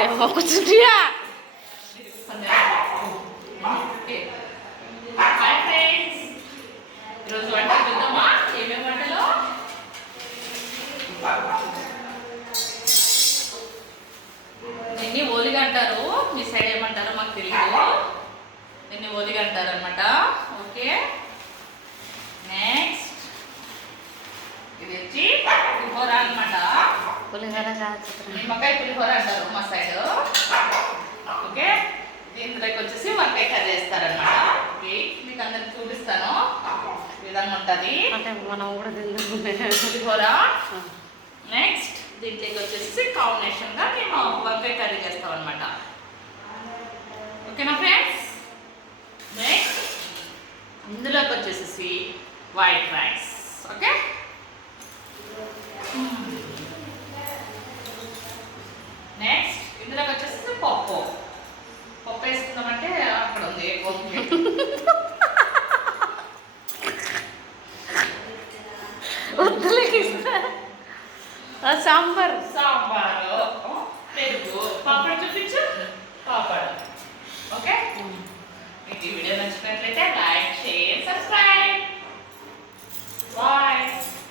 ఏమో కూర్చుంటియా hi friends, ఈరోజు వంటలు చూద్దామా? ఏమేమి వంటలు? దీన్ని ఓలిగా అంటారు, మీ సైడ్ ఏమంటారో మాకు తెలియదు. దీన్ని ఓలిగా అంటారు అనమాట. ఓకే, నెక్స్ట్ ఇది వచ్చి పులిహోర అనమాట. పులిహోర నిమ్మకాయ పులిహోర అంటారు మా సైడ్. ఓకే, దీంట్లోకి వచ్చేసి వంకాయ కర్రీ చేస్తారనమాట. ఓకే, మీకు అందరికి చూపిస్తాను ఈ విధంగా ఉంటుంది అంటే మనం కూడా పులిహోర. నెక్స్ట్ దీంట్లోకి వచ్చేసి కాంబినేషన్గా మేము వంకాయ కర్రీ చేస్తాం అనమాట. ఓకేనా ఫ్రెండ్స్? నెక్స్ట్ ఇందులోకి వచ్చేసి వైట్ రైస్. ఓకే, నెక్స్ట్ ఇందులోకి వచ్చేసి పప్పు వేసుకుందామంటే అక్కడ ఉంది సాంబార్ సాంబారు, పెరుగు, పాపడ్ చూపించు. పాపడ్